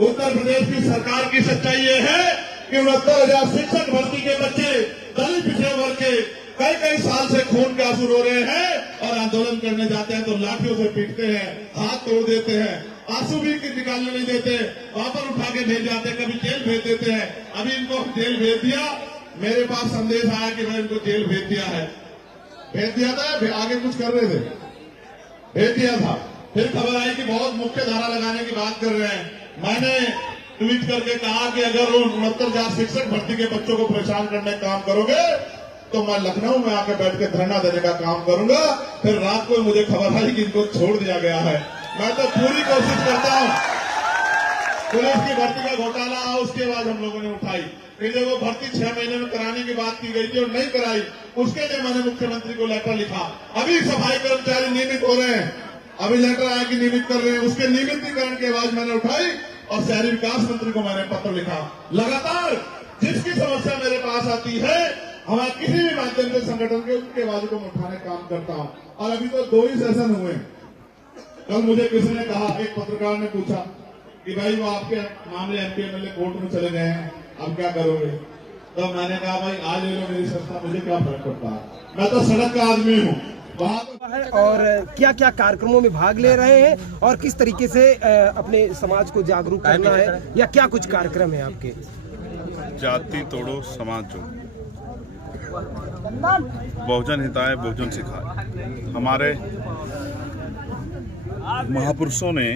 उत्तर प्रदेश की सरकार की सच्चाई ये है कि 69,000 शिक्षक भर्ती के बच्चे दलित पिछड़े वर्ग के कई साल से खून के आंसू रो रहे हैं और आंदोलन करने जाते हैं तो लाठियों से पीटते हैं, हाथ तोड़ देते हैं, आंसू भी निकालने नहीं देते, वापस उठा के भेज जाते, कभी जेल भेज देते हैं। अभी इनको जेल भेज दिया, मेरे पास संदेश आया कि मैं इनको जेल भेज दिया है। भेज दिया था, आगे कुछ कर रहे थे, भेज दिया था। फिर खबर आई कि बहुत मुख्य धारा लगाने की बात कर रहे हैं। मैंने ट्वीट करके कहा कि अगर 69,000 शिक्षक भर्ती के बच्चों को परेशान करने का काम करोगे तो मैं लखनऊ में आके बैठ के धरना देने का काम करूंगा। फिर रात को मुझे खबर आई कि इनको छोड़ दिया गया है। मैं तो पूरी कोशिश करता हूं। पुलिस की भर्ती का घोटाला उसके बाद हम लोगों ने उठाई, फिर जब वो भर्ती 6 महीने में कराने की बात की गई थी और नहीं कराई, उसके लिए मैंने मुख्यमंत्री को लेटर लिखा। अभी सफाई कर्मचारी नियमित हो रहे हैं, अभी लेटर आया कि नियमित कर रहे हैं, उसके नियमितीकरण की आवाज मैंने उठाई और शहरी विकास मंत्री को मैंने पत्र लिखा। लगातार जिसकी समस्या मेरे पास आती है, हमारे किसी भी माध्यम से संगठन के उसके आवाज को उठाने का काम करता हूं। और अभी तो 2 ही सेशन हुए। कल मुझे किसी ने कहा, एक पत्रकार ने पूछा कि भाई वो आपके मामले एमपी एमएलए कोर्ट में चले गए हैं, अब क्या करोगे? तो मैंने कहा भाई आज ले लो मेरी संस्था, मुझे क्या फर्क पड़ता है, मैं तो सड़क का आदमी हूँ। और क्या क्या कार्यक्रमों में भाग ले रहे हैं और किस तरीके से अपने समाज को जागरूक करना है, या क्या कुछ कार्यक्रम है आपके? जाति तोड़ो समाज जोड़ो, बहुजन हिताय बहुजन सिखाए। हमारे महापुरुषों ने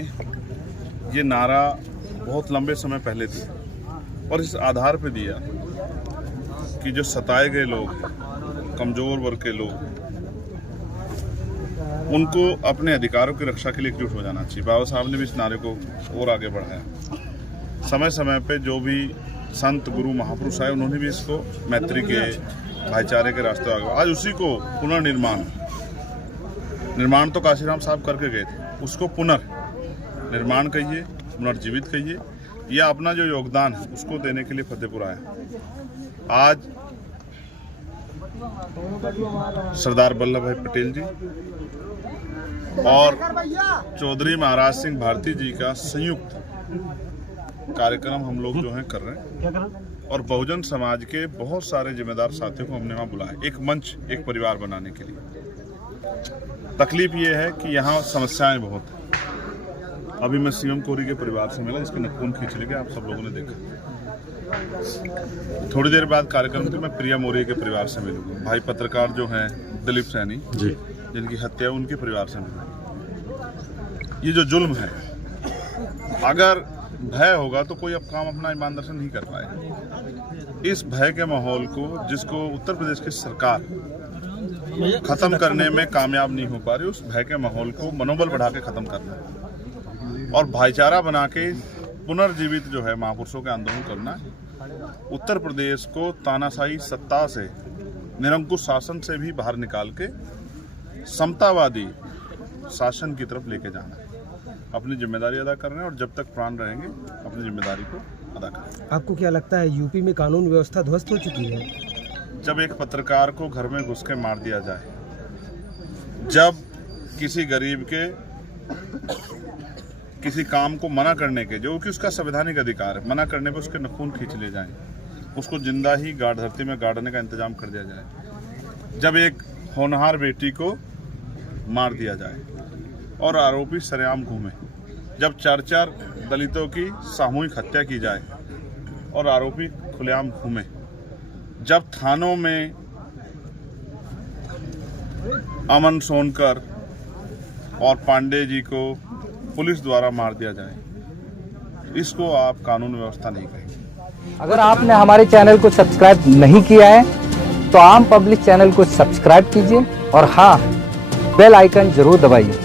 ये नारा बहुत लंबे समय पहले दिया और इस आधार पे दिया कि जो सताए गए लोग, कमजोर वर्ग के लोग, उनको अपने अधिकारों की रक्षा के लिए एकजुट हो जाना चाहिए। बाबा साहब ने भी इस नारे को और आगे बढ़ाया। समय समय पे जो भी संत गुरु महापुरुष आए, उन्होंने भी इसको मैत्री के, भाईचारे के रास्ते आगे। आज उसी को पुनर्निर्माण तो काशीराम साहब करके गए थे, उसको पुनर्निर्माण कहिए, पुनर्जीवित कहिए, या अपना जो योगदान है उसको देने के लिए फतेहपुर आया। आज सरदार वल्लभ भाई पटेल जी और चौधरी महाराज सिंह भारती जी का संयुक्त कार्यक्रम हम लोग जो है कर रहे हैं और बहुजन समाज के बहुत सारे जिम्मेदार साथियों को हमने वहाँ बुलाया, एक मंच, एक परिवार बनाने के लिए। तकलीफ ये है कि यहाँ समस्याएं बहुत हैं। अभी मैं सीएम कोरी के परिवार से मिला, इसके नखून खींच लेके आप सब लोगों ने देखा। थोड़ी देर बाद कार्यक्रम में मैं प्रिया मौर्य के परिवार से मिलूंगा, भाई पत्रकार जो हैं दिलीप सैनी जी, जिनकी हत्या उनके परिवार से मिलूंगा। ये जो जुल्म है, अगर भय होगा तो कोई अब काम अपना ईमानदारी से नहीं कर पाएगा। इस भय के माहौल को, जिसको उत्तर प्रदेश की सरकार खत्म करने में कामयाब नहीं हो पा रही, उस भय के माहौल को मनोबल बढ़ा के खत्म करना है और भाईचारा बना के पुनर्जीवित जो है महापुरुषों के आंदोलन करना है। उत्तर प्रदेश को तानाशाही सत्ता से, निरंकुश शासन से भी बाहर निकाल के समतावादी शासन की तरफ लेके जाना है। अपनी जिम्मेदारी अदा कर रहे हैं और जब तक प्राण रहेंगे अपनी जिम्मेदारी को अदा करें। आपको क्या लगता है, यूपी में कानून व्यवस्था ध्वस्त हो चुकी है? जब एक पत्रकार को घर में घुस के मार दिया जाए, जब किसी गरीब के किसी काम को मना करने के, जो कि उसका संवैधानिक अधिकार है, मना करने पर उसके नखून खींच ले जाएं, उसको जिंदा ही गाड़ धरती में गाड़ने का इंतजाम कर दिया जाए, जब एक होनहार बेटी को मार दिया जाए और आरोपी सरेआम घूमे, जब 4 दलितों की सामूहिक हत्या की जाए और आरोपी खुलेआम घूमे, जब थानों में अमन सोनकर और पांडे जी को पुलिस द्वारा मार दिया जाए, इसको आप कानून व्यवस्था नहीं कहेंगे। अगर आपने हमारे चैनल को सब्सक्राइब नहीं किया है तो आम पब्लिक चैनल को सब्सक्राइब कीजिए और हाँ, बेल आइकन जरूर दबाइए।